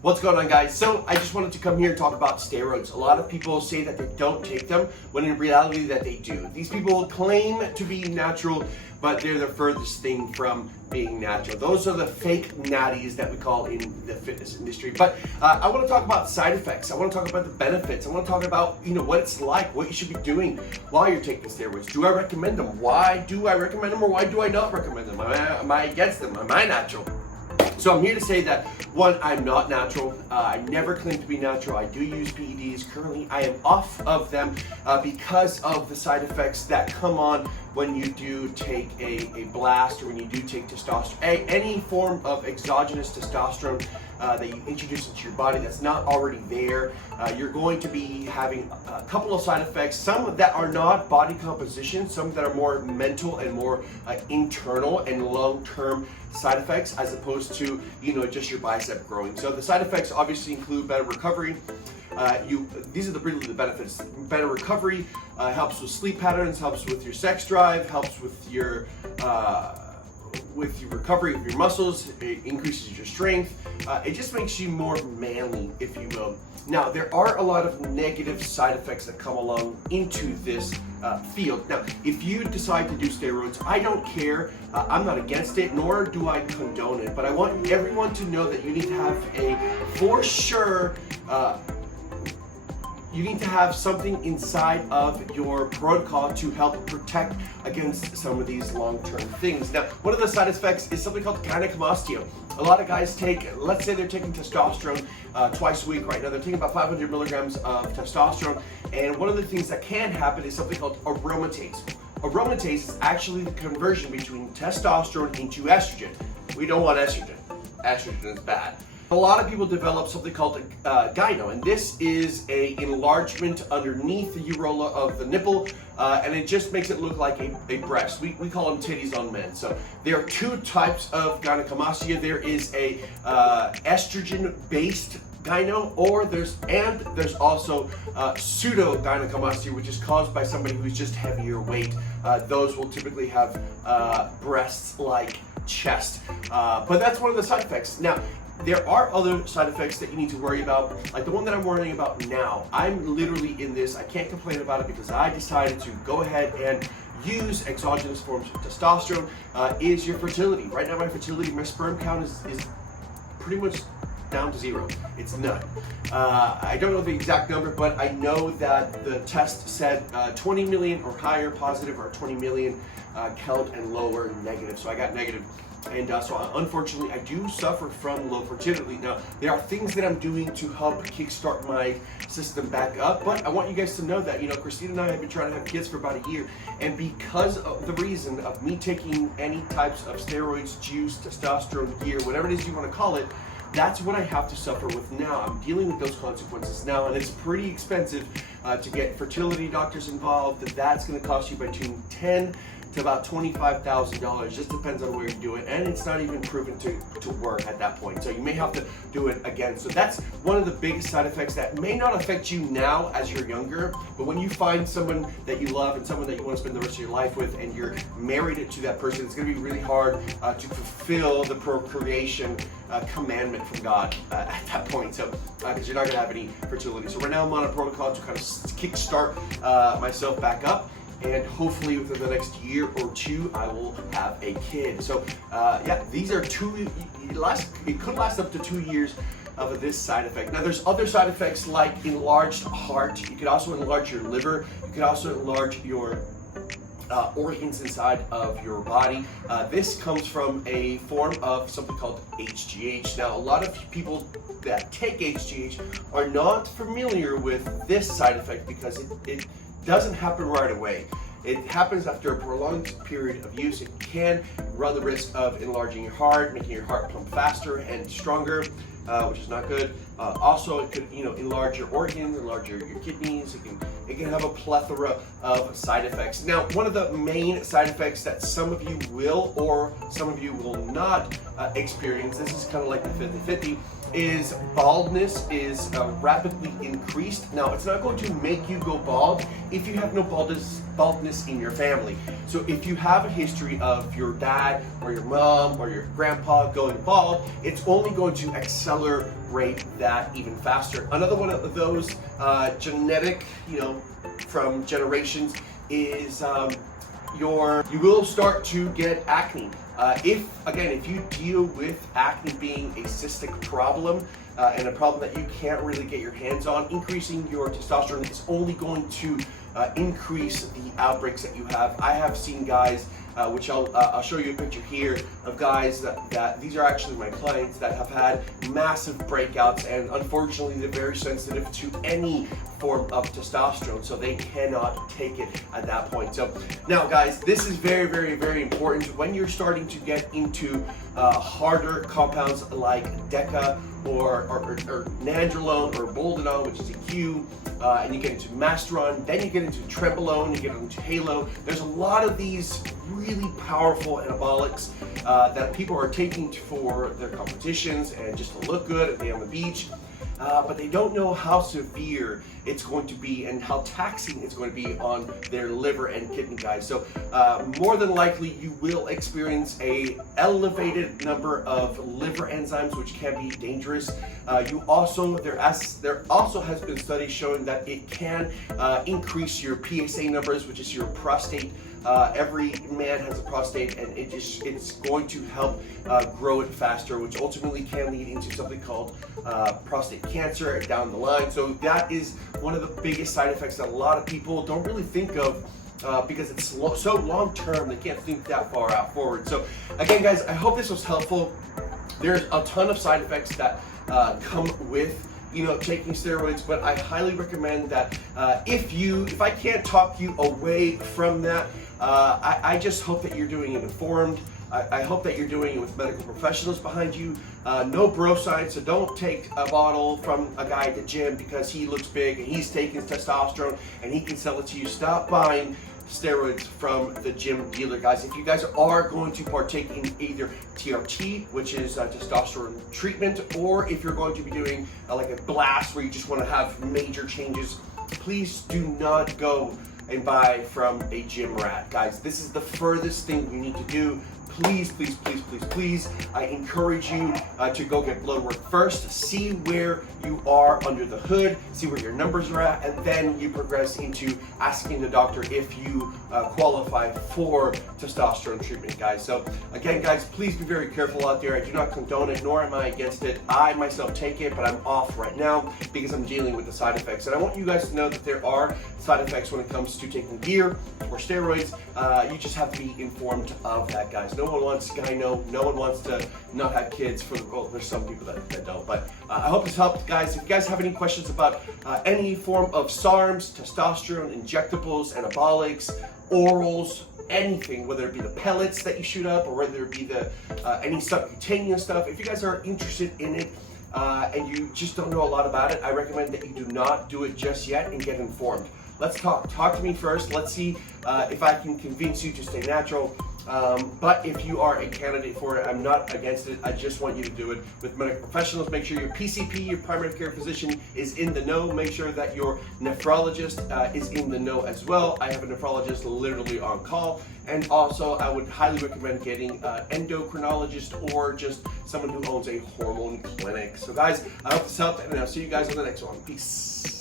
What's going on, guys? So I just wanted to come here and talk about steroids. A lot of people say that they don't take them, when in reality that they do. These people claim to be natural, but they're the furthest thing from being natural. Those are the fake natties that we call in the fitness industry. But I want to talk about side effects. I want to talk about the benefits. I want to talk about what it's like, what you should be doing while you're taking steroids. Do I recommend them? Why do I recommend them, or why do I not recommend them? Am I against them? Am I natural? So I'm here to say that, one, I'm not natural. I never claim to be natural. I do use PEDs. Currently, I am off of them because of the side effects that come on when you do take a blast, or when you do take testosterone, any form of exogenous testosterone that you introduce into your body that's not already there. You're going to be having a couple of side effects, some that are not body composition, some that are more mental and more internal and long-term side effects, as opposed to just your bicep growing. So the side effects obviously include better recovery. These are really the benefits. Better recovery, helps with sleep patterns, helps with your sex drive, helps with your recovery of your muscles. It increases your strength. It just makes you more manly, if you will. Now, there are a lot of negative side effects that come along into this field. Now, if you decide to do steroids, I don't care. I'm not against it, nor do I condone it. But I want everyone to know that you need to have for sure, you need to have something inside of your protocol to help protect against some of these long-term things. Now, one of the side effects is something called gynecomastia. A lot of guys take, let's say they're taking testosterone twice a week right now. They're taking about 500 milligrams of testosterone, and one of the things that can happen is something called aromatase. Aromatase is actually the conversion between testosterone into estrogen. We don't want estrogen. Estrogen is bad. A lot of people develop something called gyno, and this is a enlargement underneath the urola of the nipple, and it just makes it look like a breast. We call them titties on men. So there are two types of gynecomastia. There is a estrogen-based gyno, or there's also pseudo gynecomastia, which is caused by somebody who's just heavier weight. Those will typically have breasts like chest, but that's one of the side effects. Now, there are other side effects that you need to worry about, like the one that I'm worrying about now. I'm literally in this. I can't complain about it because I decided to go ahead and use exogenous forms of testosterone. Is your fertility. Right now, my sperm count is pretty much down to zero. It's none. I don't know the exact number, but I know that the test said 20 million or higher positive, or 20 million count and lower negative. So I got negative. And so unfortunately, I do suffer from low fertility. Now, there are things that I'm doing to help kickstart my system back up, but I want you guys to know that, Christina and I have been trying to have kids for about a year, and because of the reason of me taking any types of steroids, juice, testosterone, gear, whatever it is you want to call it, that's what I have to suffer with now. I'm dealing with those consequences now, and it's pretty expensive to get fertility doctors involved. That's going to cost you between $10,000 to about $25,000. Just depends on where you do it, and it's not even proven to work at that point. So you may have to do it again. So that's one of the biggest side effects that may not affect you now as you're younger, but when you find someone that you love and someone that you want to spend the rest of your life with, and you're married to that person, it's going to be really hard to fulfill the procreation commandment from God at that point. So because you're not going to have any fertility. So right now I'm on a protocol to kind of kickstart myself back up. And hopefully within the next year or two, I will have a kid. So yeah, these are it could last up to 2 years of this side effect. Now, there's other side effects like enlarged heart. You could also enlarge your liver. You could also enlarge your organs inside of your body. This comes from a form of something called HGH. Now, a lot of people that take HGH are not familiar with this side effect because it doesn't happen right away. It happens after a prolonged period of use. It can run the risk of enlarging your heart, making your heart pump faster and stronger, which is not good. Also, it could enlarge your organs, enlarge your kidneys. It can have a plethora of side effects. Now, one of the main side effects that some of you will or some of you will not experience, this is kind of like the 50-50, is baldness is rapidly increased. Now, it's not going to make you go bald if you have no baldness in your family. So if you have a history of your dad or your mom or your grandpa going bald, it's only going to accelerate that even faster. Another one of those genetic, from generations is you will start to get acne. If you deal with acne being a cystic problem and a problem that you can't really get your hands on, increasing your testosterone is only going to increase the outbreaks that you have. I have seen guys, which I'll show you a picture here of guys that these are actually my clients that have had massive breakouts, and unfortunately they're very sensitive to any form of testosterone, so they cannot take it at that point. So now guys, this is very, very, very important when you're starting to get into harder compounds like DECA or nandrolone or boldenone, which is a Q, and you get into masteron, then you get into trenbolone, you get into halo. There's a lot of these really powerful anabolics that people are taking for their competitions and just to look good at the on the beach. But they don't know how severe it's going to be and how taxing it's going to be on their liver and kidney, guys. So more than likely you will experience a elevated number of liver enzymes, which can be dangerous. There also has been studies showing that it can increase your PSA numbers, which is your prostate. Every man has a prostate, and it's going to help grow it faster, which ultimately can lead into something called prostate cancer down the line. So that is one of the biggest side effects that a lot of people don't really think of because it's so long term, they can't think that far out forward. So again, guys, I hope this was helpful. There's a ton of side effects that come with taking steroids, but I highly recommend that if I can't talk you away from that, I just hope that you're doing it informed. I hope that you're doing it with medical professionals behind you. No bro science, so don't take a bottle from a guy at the gym because he looks big and he's taking testosterone and he can sell it to you. Stop buying steroids from the gym dealer, guys. If you guys are going to partake in either TRT, which is testosterone treatment, or if you're going to be doing like a blast where you just want to have major changes, please do not go and buy from a gym rat, guys. This is the furthest thing you need to do. Please, please, please, please, please, I encourage you to go get blood work first, see where you are under the hood, see where your numbers are at, and then you progress into asking the doctor if you qualify for testosterone treatment, guys. So again, guys, please be very careful out there. I do not condone it, nor am I against it. I myself take it, but I'm off right now because I'm dealing with the side effects. And I want you guys to know that there are side effects when it comes to taking gear or steroids. You just have to be informed of that, guys. No one wants gyno, no one wants to not have kids. There's some people that don't, but I hope this helped, guys. If you guys have any questions about any form of SARMs, testosterone, injectables, anabolics, orals, anything, whether it be the pellets that you shoot up or whether it be the any subcutaneous stuff, if you guys are interested in it and you just don't know a lot about it, I recommend that you do not do it just yet and get informed. Let's talk to me first. Let's see if I can convince you to stay natural. But if you are a candidate for it, I'm not against it. I just want you to do it with medical professionals. Make sure your PCP, your primary care physician, is in the know. Make sure that your nephrologist is in the know as well. I have a nephrologist literally on call. And also, I would highly recommend getting an endocrinologist or just someone who owns a hormone clinic. So guys, I hope this helped, and I'll see you guys on the next one. Peace.